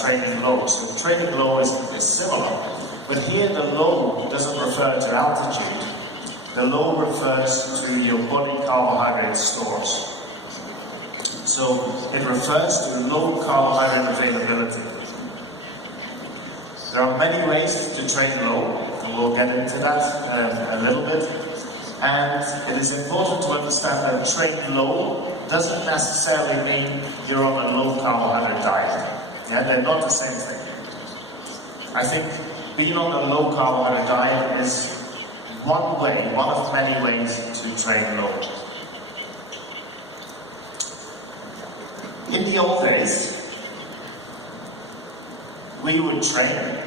training low. So training low is similar, but here the low doesn't refer to altitude. The low refers to your body carbohydrate stores. So it refers to low carbohydrate availability. There are many ways to train low, and we'll get into that a little bit. And it is important to understand that training low doesn't necessarily mean you're on a low carbohydrate diet. Yeah, they're not the same thing. I think being on a low carbohydrate diet is one way, one of many ways to train low. In the old days, we would train,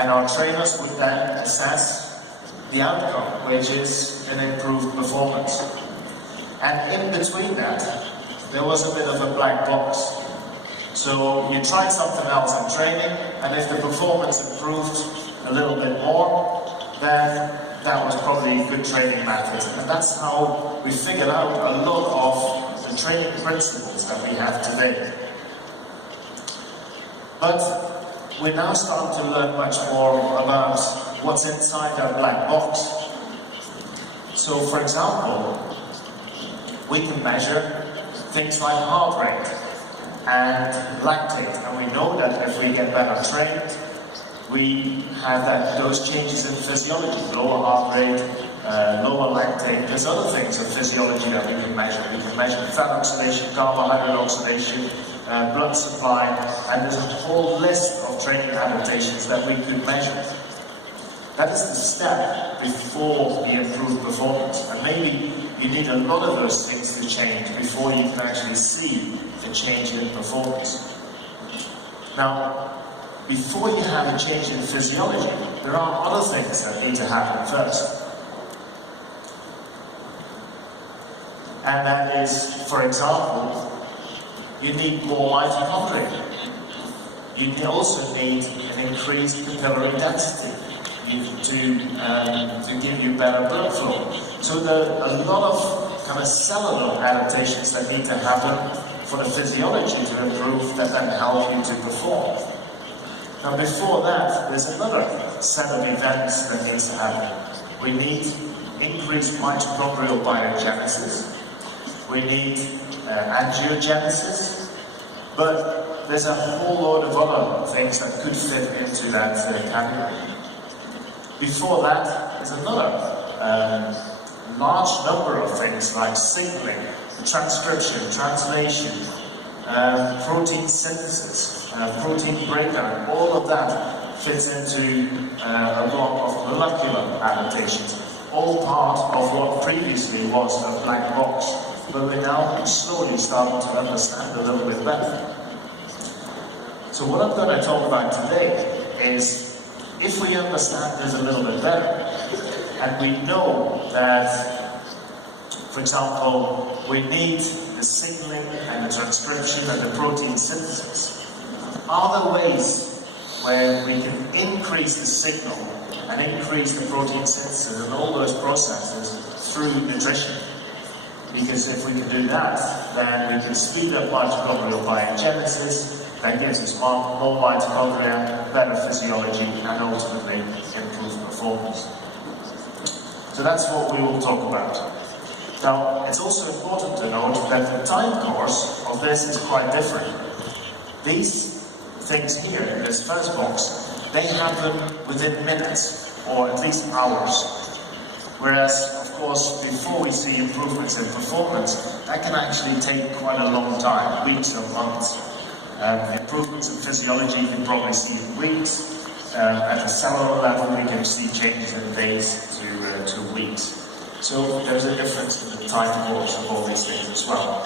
and our trainers would then assess the outcome, which is an improved performance. And in between that, there was a bit of a black box. So you tried something else in training, and if the performance improved a little bit more, then that was probably a good training method. And that's how we figured out a lot of the training principles that we have today. But we're now starting to learn much more about what's inside that black box. So, for example, we can measure things like heart rate and lactate, and we know that if we get better trained, we have those changes in physiology, lower heart rate, lower lactate. There's other things in physiology that we can measure. We can measure fat oxidation, carbohydrate oxidation, blood supply, and there's a whole list of training adaptations that we could measure. That is the step before the improved performance, and maybe you need a lot of those things to change before you can actually see the change in performance. Now, before you have a change in physiology, there are other things that need to happen first. And that is, for example, you need more mitochondria. You also need an increased capillary density to give you better blood flow. So there are a lot of kind of cellular adaptations that need to happen for the physiology to improve that then help you to perform. Now before that, there's another set of events that needs to happen. We need increased mitochondrial biogenesis. We need angiogenesis. But there's a whole load of other things that could fit into that category. Before that, there's another large number of things like signaling, transcription, translation, protein synthesis, protein breakdown. All of that fits into a lot of molecular adaptations, all part of what previously was a black box, but we're now slowly starting to understand a little bit better. So what I'm going to talk about today is, if we understand this a little bit better, and we know that, for example, we need the signaling and the transcription and the protein synthesis, are there ways where we can increase the signal and increase the protein synthesis and all those processes through nutrition? Because if we can do that, then we can speed up mitochondrial biogenesis. That gives us more mitochondria, better physiology, and ultimately improved performance. So that's what we will talk about. Now, it's also important to note that the time course of this is quite different. These things here in this first box, they happen within minutes, or at least hours. Whereas, of course, before we see improvements in performance, that can actually take quite a long time, weeks or months. Improvements in physiology you can probably see in weeks. At the cellular level, we can see changes in days to weeks. So there's a difference in the time course of all these things as well.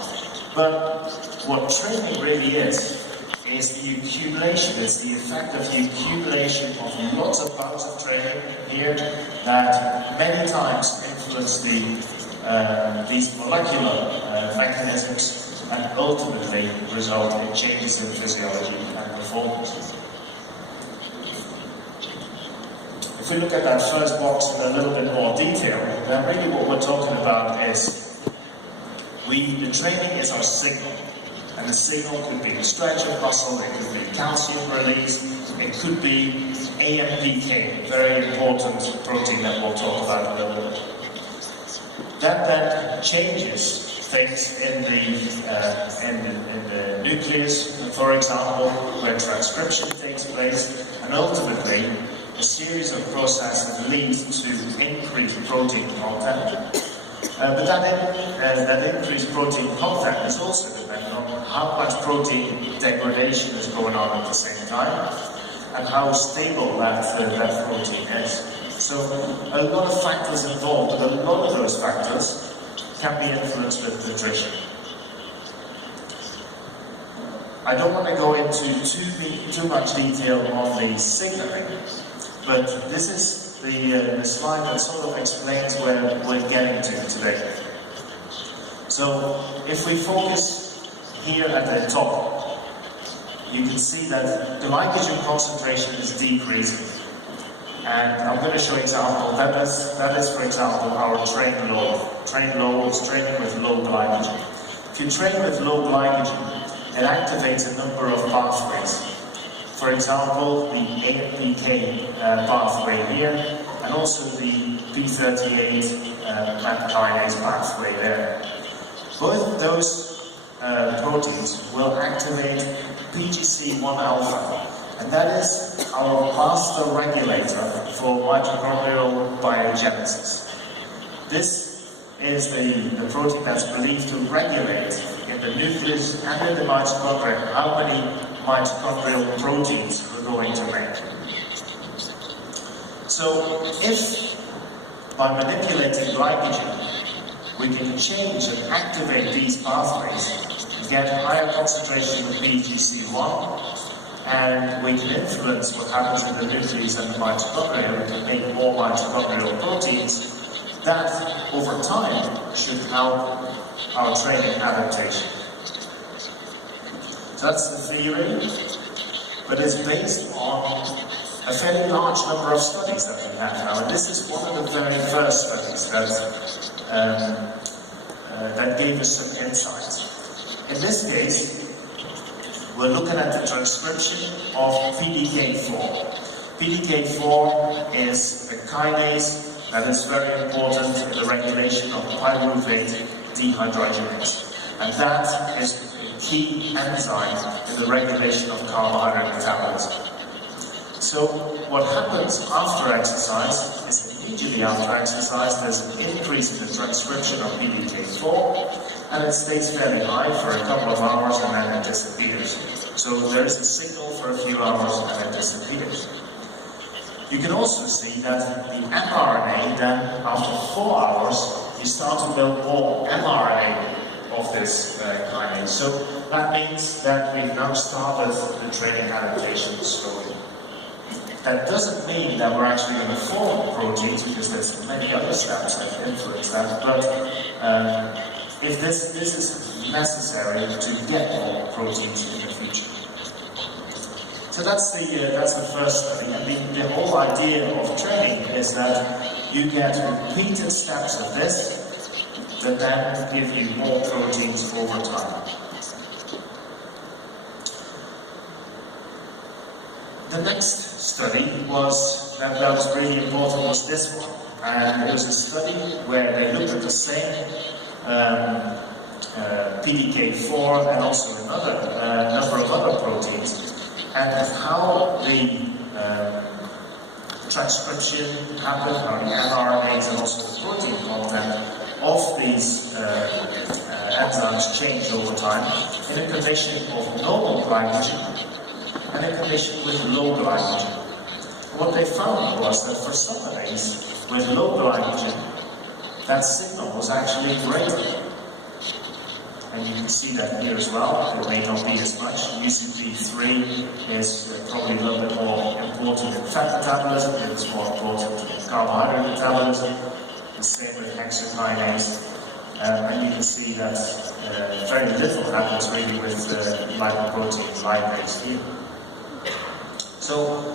But what training really is the accumulation, it's the effect of the accumulation of lots of bouts of training here that many times influence these molecular mechanisms and ultimately result in changes in physiology and performance. If we look at that first box in a little bit more detail, then really what we're talking about is the training is our signal. And the signal could be the stretch of muscle, it could be calcium release, it could be AMPK, very important protein that we'll talk about a little bit. That then changes things in the nucleus, for example, where transcription takes place, and ultimately a series of processes lead to increased protein content. But that increased protein content is also dependent on how much protein degradation is going on at the same time, and how stable that protein is. So a lot of factors involved, and a lot of those factors can be influenced with nutrition. I don't want to go into too much detail on the signaling, but this is the slide that sort of explains where we're getting to today. So if we focus here at the top, you can see that glycogen concentration is decreasing. And I'm going to show an example. That is, for example, our train low. Train low is training with low glycogen. If you train with low glycogen, it activates a number of pathways. For example, the AMPK pathway here, and also the P38 MAP kinase pathway there. Both of those proteins will activate PGC1 alpha, and that is our master regulator for mitochondrial biogenesis. This is the protein that's believed to regulate in the nucleus and in the mitochondria how many mitochondrial proteins we're going to make. So if by manipulating glycogen we can change and activate these pathways, get higher concentration of PGC1, and we can influence what happens in the nucleus and the mitochondria, we can make more mitochondrial proteins, that over time should help our training adaptation. So that's the theory, but it's based on a fairly large number of studies that we have now, and this is one of the very first studies that gave us some insights. In this case, we're looking at the transcription of PDK4. PDK4 is a kinase that is very important in the regulation of pyruvate dehydrogenase, and that is a key enzyme in the regulation of carbohydrate metabolism. So what happens after exercise is immediately after exercise there's an increase in the transcription of PDK4, and it stays fairly high for a couple of hours and then it disappears. So there is a signal for a few hours and it disappears. You can also see that the mRNA then, after 4 hours, you start to build more mRNA of this kinase. So that means that we've now started the training adaptation slowly. That doesn't mean that we're actually going to form proteins, because there's many other steps that influence that, but if this is necessary to get more proteins in the future. So that's the first study. I mean, the whole idea of training is that you get repeated steps of this that then give you more proteins over time. The next study was, that was really important, was this one. And it was a study where they looked at the same PDK4 and also another number of other proteins, and how the transcription happened, how the mRNAs and also the protein content of these enzymes changed over time in a condition of normal glycogen and a condition with low glycogen. What they found was that for some of these with low glycogen, that signal was actually greater. And you can see that here as well. It may not be as much. UCP3 is probably a little bit more important in fat metabolism, it's more important in carbohydrate metabolism. The same with hexokinase. And you can see that very little happens really with lipoprotein lipase here. So,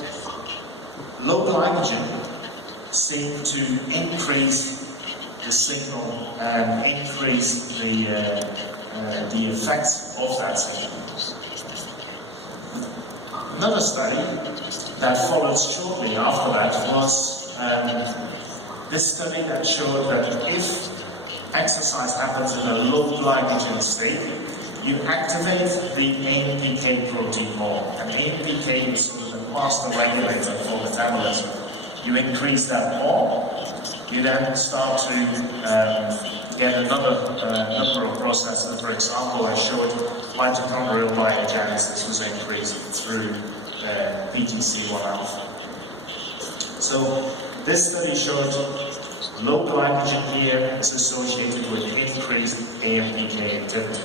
low glycogen seemed to increase the signal and increase the the effects of that signaling. Another study that followed shortly after that was this study that showed that if exercise happens in a low glycogen state, you activate the AMPK protein more. And AMPK is sort of the master regulator for metabolism. You increase that more, you then start to get another number of processes. For example, I showed mitochondrial biogenesis was increased through PGC1 alpha. So this study showed low glycogen here is associated with increased AMPK activity.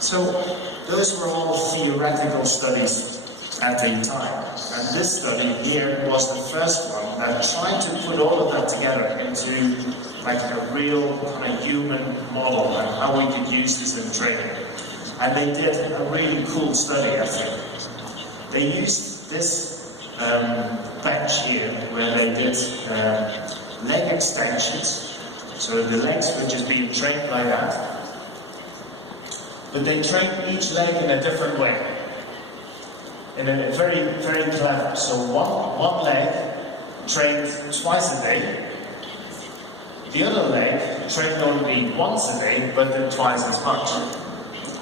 So those were all theoretical studies at the time, and this study here was the first one that tried to put all of that together into like a real kind of human model and how we could use this in training. And they did a really cool study, I think. They used this bench here where they did leg extensions, so the legs were just being trained like that. But they trained each leg in a different way, in a very, very clever. So one leg trained twice a day, the other leg trained only once a day, but then twice as much.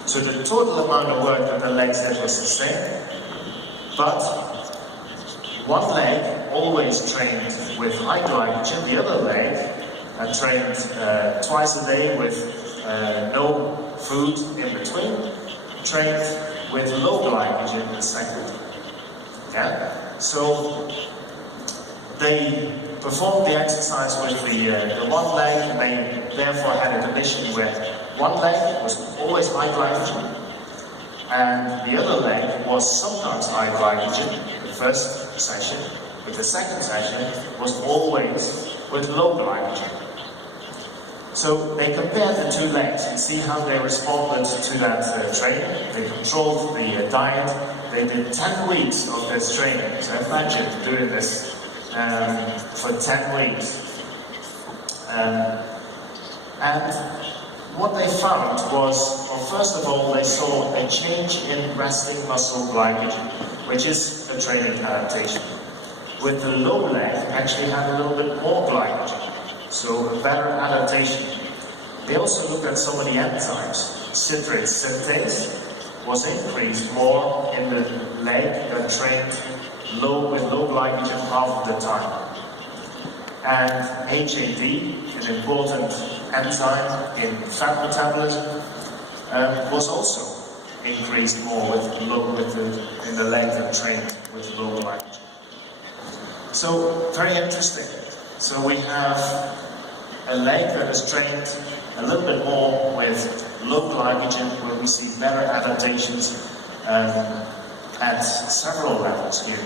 So the total amount of work that the legs did was the same, but one leg always trained with high glycogen, the other leg trained twice a day with no food in between, trained with low glycogen the second. Yeah? So they performed the exercise with the one leg, and they therefore had a condition where one leg was always high glycogen, and the other leg was sometimes high glycogen, the first session, but the second session was always with low glycogen. So they compared the two legs and see how they responded to that training. They controlled the diet. They did 10 weeks of this training. So imagine doing this for 10 weeks. And what they found was, well, first of all, they saw a change in resting muscle glycogen, which is a training adaptation. With the low leg, actually had a little bit more glycogen. So a better adaptation. They also looked at some of the enzymes. Citrate syntase was increased more in the leg that trained with low glycogen half of the time. And HAD, an important enzyme in fat metabolism, was also increased more in the leg that trained with low glycogen. So very interesting. So we have a leg that is trained a little bit more with low glycogen, where we see better adaptations at several levels here.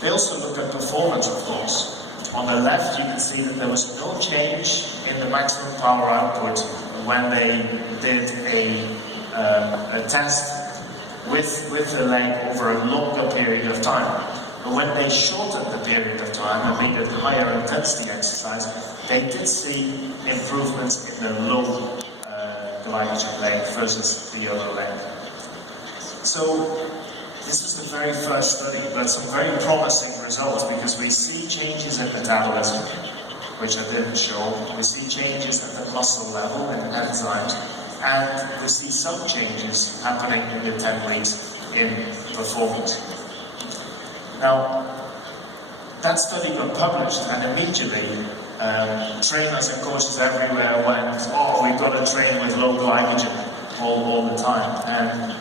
They also looked at performance, of course. On the left, you can see that there was no change in the maximum power output when they did a test with the leg over a longer period of time. But when they shortened the period of time and made it higher intensity exercise, they did see improvements in the low glycogen leg versus the other leg. So this was the very first study, but some very promising results, because we see changes in metabolism, which I didn't show. We see changes at the muscle level in enzymes, and we see some changes happening in the 10 weeks in performance. Now, that study got published, and immediately trainers and coaches everywhere went, oh, we've got to train with low glycogen all the time. And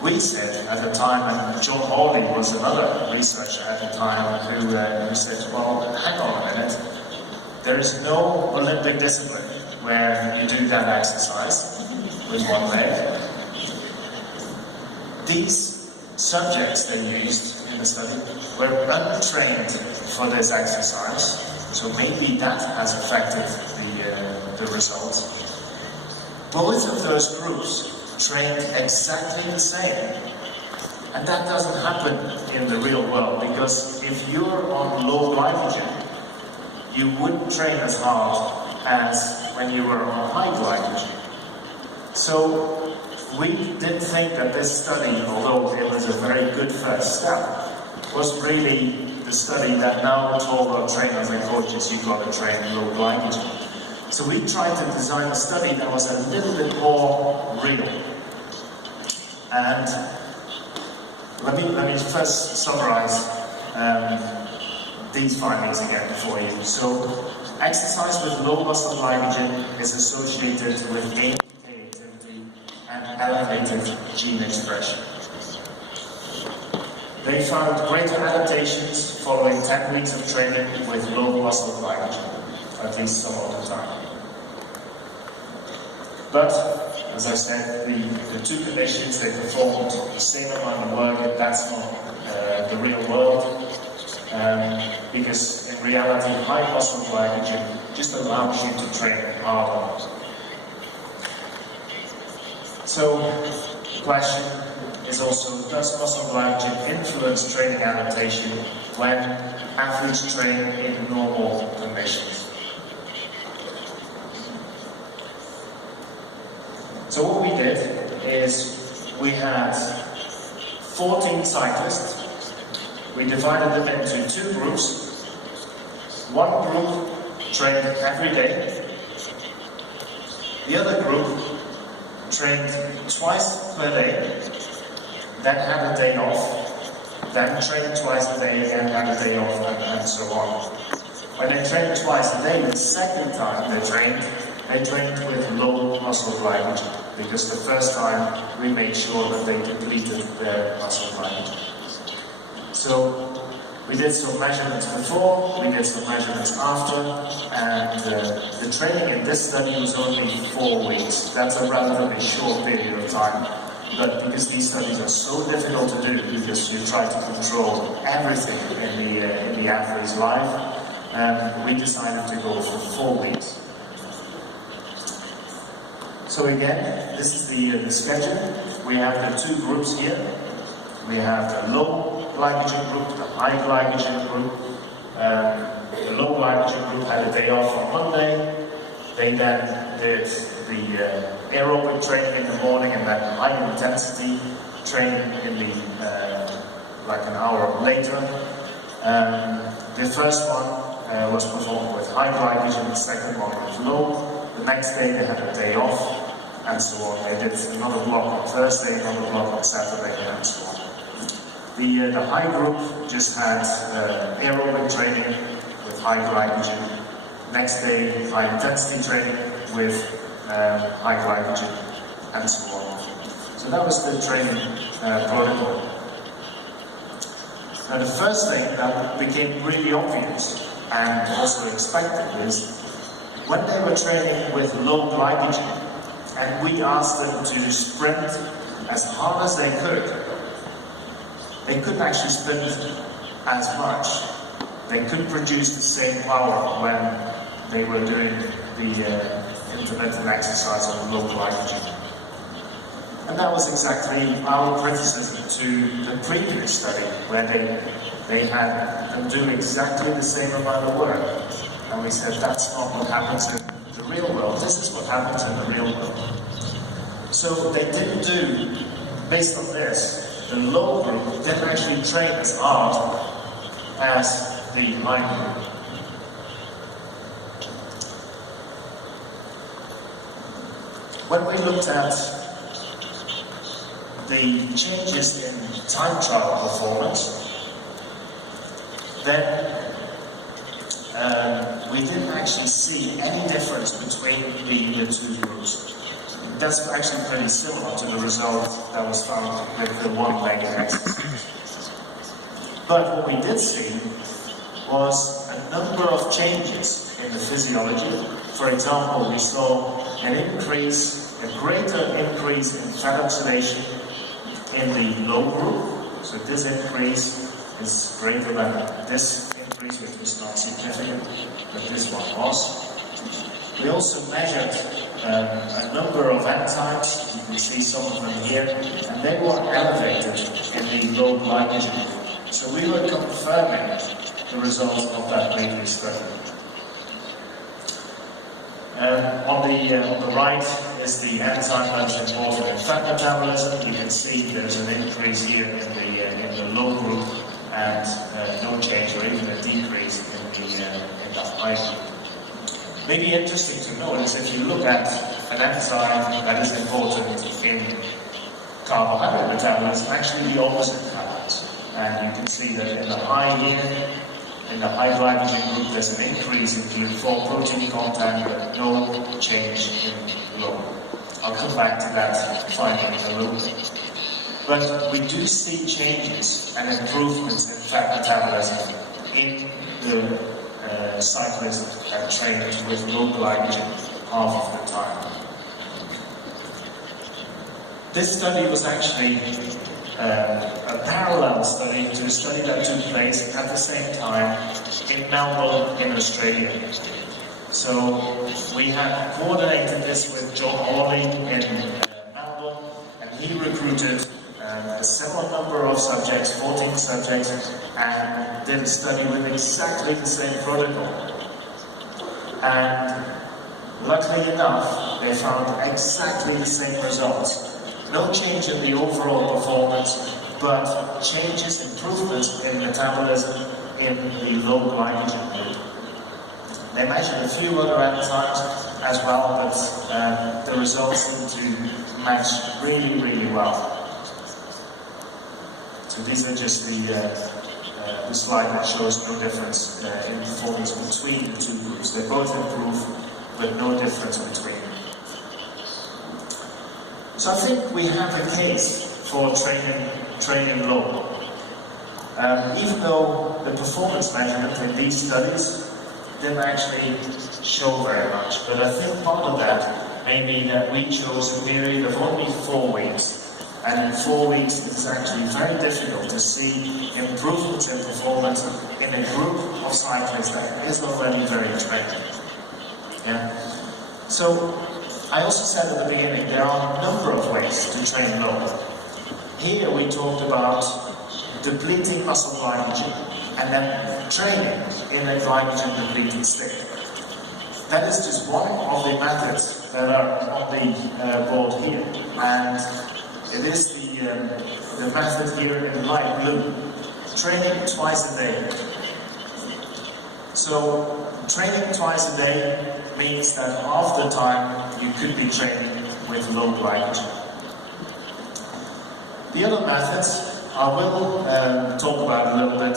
we said at the time, and John Hawley was another researcher at the time who said, well, hang on a minute, there is no Olympic discipline where you do that exercise with one leg. These subjects they used in the study were untrained for this exercise, so maybe that has affected the results. Both of those groups trained exactly the same, and that doesn't happen in the real world, because if you're on low glycogen, you wouldn't train as hard as when you were on high glycogen. So we did think that this study, although it was a very good first step, was really the study that now told our trainers and coaches, you've got to train low glycogen. So we tried to design a study that was a little bit more real. And let me first summarize these findings again for you. So exercise with low muscle glycogen is associated with gain activity and elevated gene expression. They found greater adaptations following 10 weeks of training with low muscle glycogen, at least some of the time. But, as I said, the two conditions, they performed the same amount of work, and that's not the real world, because in reality, high muscle glycogen just allows you to train harder. So, the question is also, does muscle glycogen influence training adaptation when athletes train in normal conditions? So what we did is we had 14 cyclists. We divided them into two groups. One group trained every day. The other group trained twice per day, then had a day off, then trained twice a day again, had a day off, and so on. When they trained twice a day, the second time they trained with low muscle glycogen, because the first time we made sure that they depleted their muscle glycogen. So we did some measurements before, we did some measurements after, and the training in this study was only 4 weeks. That's a relatively short period of time, but because these studies are so difficult to do, because you try to control everything in the athlete's life, we decided to go for 4 weeks. So again, this is the schedule. We have the two groups here. We have the low glycogen group, the high glycogen group. The low glycogen group had a day off on Monday. They then did the aerobic training in the morning and then high intensity training in the like an hour later. The first one was performed with high glycogen, the second one with low. The next day they had a day off, and so on. They did another block on Thursday, another block on Saturday, and so on. The high group just had aerobic training with high glycogen. Next day, high intensity training with high glycogen, and so on. So that was the training protocol. Now the first thing that became really obvious and also expected is when they were training with low glycogen and we asked them to sprint as hard as they couldn't actually sprint as much. They couldn't produce the same power when they were doing the intermittent exercise on low glycogen. And that was exactly our criticism to the previous study, where they had them do exactly the same amount of work. And we said, that's not what happens in the real world. This is what happens in the real world. So they didn't do, based on this, the low group didn't actually train as hard as the high group. When we looked at the changes in time trial performance, then we didn't actually see any difference between the two groups. That's actually pretty similar to the result that was found with the one-legged exercise. But what we did see was a number of changes in the physiology. For example, we saw an increase, a greater increase in fat oxidation in the low group. So this increase is greater than this increase, which was not significant, but this one was. We also measured a number of enzymes. You can see some of them here, and they were elevated in the low glycogen group. So we were confirming the results of that previous study. On the right is the enzyme that's involved in fat metabolism. You can see there's an increase here in the low group and no change or even a decrease in the high group. Maybe interesting to note is if you look at an enzyme that is important in carbohydrate metabolism, actually the opposite happens. And you can see that in the high here, in the high glycogen group, there's an increase in gluten protein content, but no change in low. I'll come back to that finding in a little bit. But we do see changes and improvements in fat metabolism in the cyclists that train with low glycogen half of the time. This study was actually a parallel study to a study that took place at the same time in Melbourne, in Australia. So we had coordinated this with John Hawley in Melbourne, and he recruited a similar number of subjects, 14 subjects, and did a study with exactly the same protocol. And luckily enough, they found exactly the same results. No change in the overall performance, but changes, improvements in metabolism in the low glycogen group. They measured a few other enzymes as well, but the results seem to match really, really well. So these are just the slide that shows no difference in performance between the two groups. They both improve, but no difference between them. So I think we have a case for training low. Even though the performance measurement in these studies didn't actually show very much, but I think part of that may be that we chose a period of only 4 weeks. And in 4 weeks, it is actually very difficult to see improvements in performance in a group of cyclists that is already very trained. Yeah. So, I also said at the beginning, there are a number of ways to train low. Here we talked about depleting muscle glycogen and then training in a glycogen depleting state. That is just one of the methods that are on the board here. And it is the method here in light blue. Training twice a day. So, training twice a day means that half the time you could be training with low glycogen. The other methods I will talk about a little bit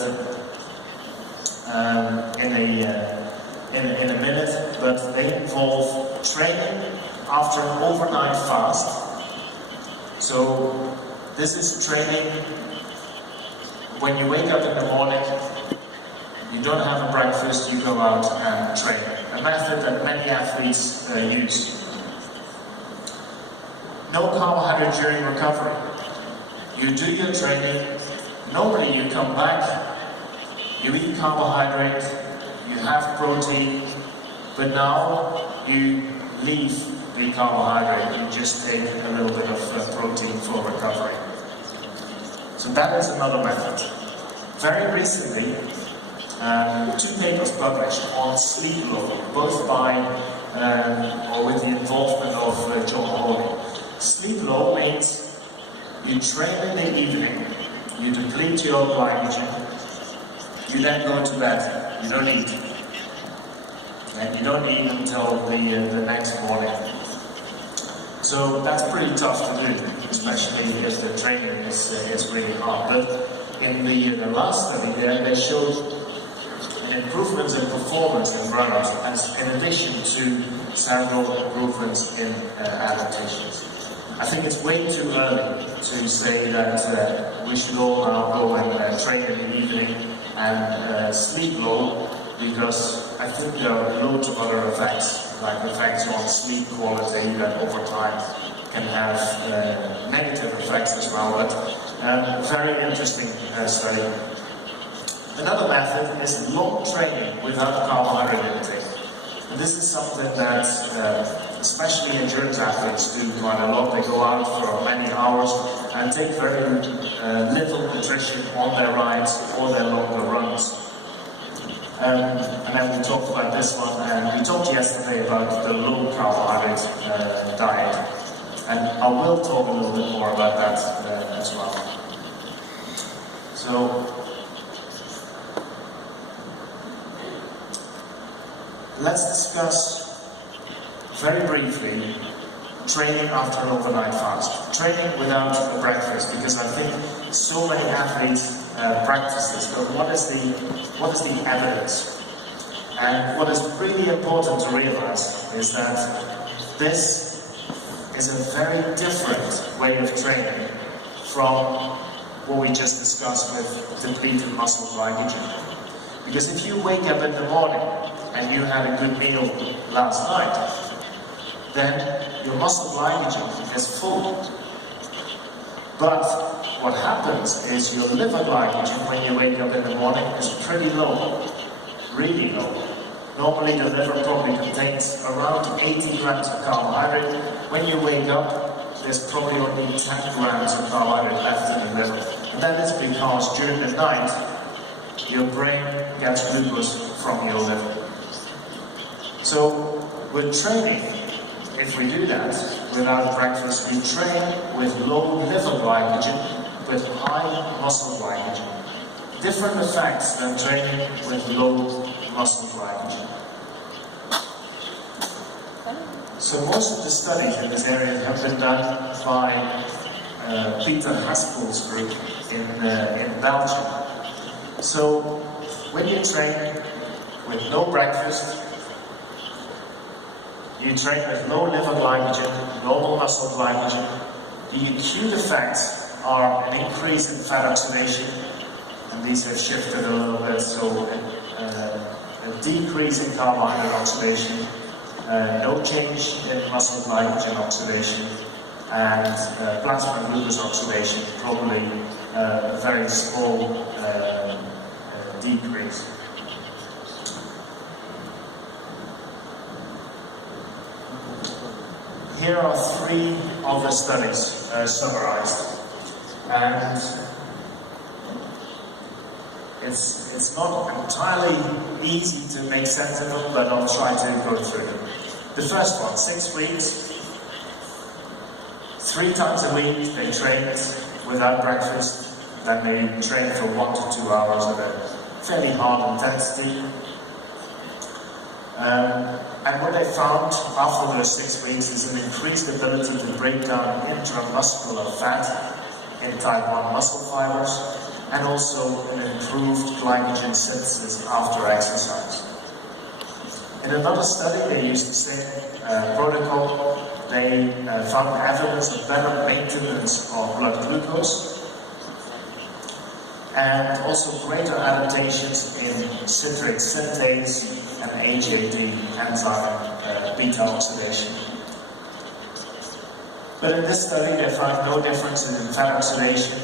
in a minute, but they involve training after an overnight fast. So this is training when you wake up in the morning, you don't have a breakfast, you go out and train. A method that many athletes use. No carbohydrate during recovery. You do your training, normally you come back, you eat carbohydrate, you have protein, but now you leave the carbohydrate, you just take a little bit of protein for recovery. So that is another method. Very recently, 2 papers published on sleep low, both by or with the involvement of John Hawley. Sleep low means you train in the evening, you deplete your glycogen, you then go to bed, you don't eat. And you don't eat until the next morning. So that's pretty tough to do, especially if the training is really hard. But in the last study there, they showed improvements in performance in runners, as in addition to several improvements in adaptations. I think it's way too early to say that we should all now go and train in the evening and sleep low, because I think there are loads of other effects, like effects on sleep quality that over time can have negative effects as well, but very interesting study. Another method is long training without carbohydrate intake. And this is something that especially endurance athletes, do quite a lot. They go out for many hours and take very little nutrition on their rides or their longer runs. And then we talked about this one, and we talked yesterday about the low carbohydrate diet. And I will talk a little bit more about that as well. So, let's discuss very briefly training after an overnight fast. Training without a breakfast, because I think so many athletes practice this, but what is the evidence? And what is really important to realize is that this is a very different way of training from what we just discussed with depleted muscle glycogen. Because if you wake up in the morning and you had a good meal last night, then your muscle glycogen is full. But what happens is your liver glycogen when you wake up in the morning is pretty low, really low. Normally the liver probably contains around 80 grams of carbohydrate. When you wake up, there's probably only 10 grams of carbohydrate left in the liver. And that is because during the night, your brain gets glucose from your liver. So with training, if we do that without breakfast, we train with low liver glycogen but high muscle glycogen. Different effects than training with low muscle glycogen. So most of the studies in this area have been done by Peter Haspel's group in Belgium. So when you train with no breakfast, you train with low liver glycogen, normal muscle glycogen, the acute effects are an increase in fat oxidation, and these have shifted a little bit, so a decrease in carbohydrate oxidation, no change in muscle glycogen oxidation, and plasma glucose oxidation, probably a very small decrease. Here are three of the studies summarized, and it's not entirely easy to make sense of them, but I'll try to go through them. The first one, 6 weeks, 3 times a week they trained without breakfast, then they trained for 1 to 2 hours at a fairly hard intensity. And what they found after those 6 weeks is an increased ability to break down intramuscular fat in type 1 muscle fibers, and also an improved glycogen synthesis after exercise. In another study, they used the same protocol. They found evidence of better maintenance of blood glucose, and also greater adaptations in citric synthase and HAD enzyme beta oxidation. But in this study they found no differences in fat oxidation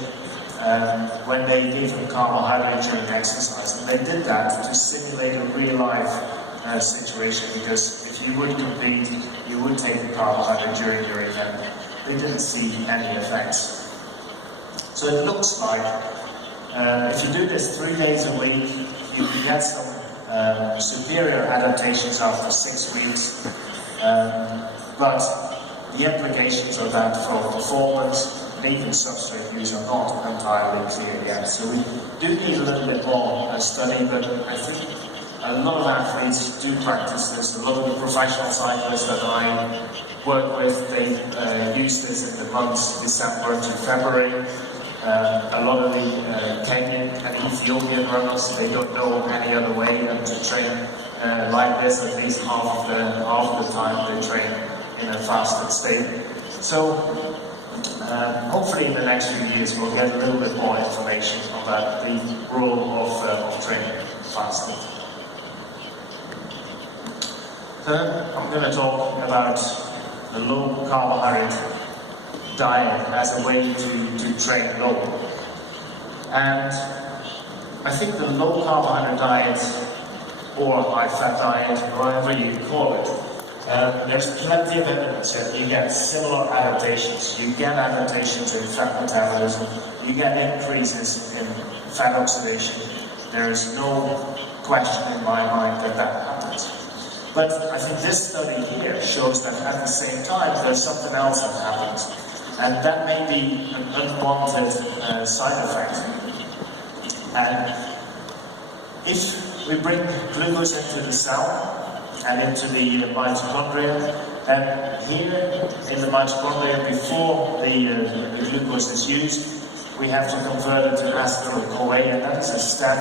when they gave them carbohydrate during exercise. And they did that to simulate a real-life situation, because if you would compete, you would take the carbohydrate during your event. They didn't see any effects. So it looks like if you do this 3 days a week, you can get some superior adaptations after 6 weeks, but the implications of that for performance and even substrate use are not entirely clear yet. So we do need a little bit more study, but I think a lot of athletes do practice this. A lot of the professional cyclists that I work with, they use this in the months December to February. A lot of the Kenyan and Ethiopian runners, they don't know any other way than to train like this. At least half the time they train in a fasted state. So hopefully in the next few years we'll get a little bit more information about the role of training fasted. Then I'm going to talk about the low carbohydrate diet as a way to train low. And I think the low carbohydrate diet, or high fat diet, or however you call it, There's plenty of evidence that you get similar adaptations. You get adaptations in fat metabolism, you get increases in fat oxidation. There is no question in my mind that that happens. But I think this study here shows that at the same time there's something else that happens. And that may be an unwanted side effect. And if we bring glucose into the cell, and into the mitochondria, and here in the mitochondria, before the glucose is used, we have to convert it to acetyl-CoA, and that is a step,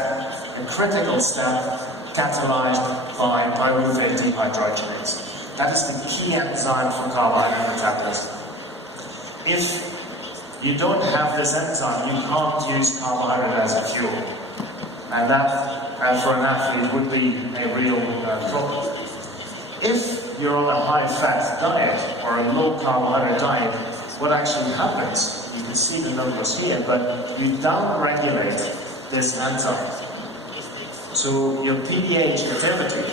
a critical step, catalyzed by pyruvate dehydrogenase. That is the key enzyme for carbohydrate metabolism. If you don't have this enzyme, you can't use carbohydrate as a fuel, and that, for an athlete, would be a real problem. If you're on a high-fat diet or a low-carbohydrate diet, what actually happens, you can see the numbers here, but you down-regulate this enzyme. So your PDH activity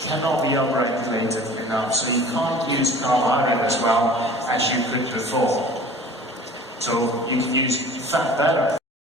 cannot be upregulated enough, so you can't use carbohydrate as well as you could before. So you can use fat better.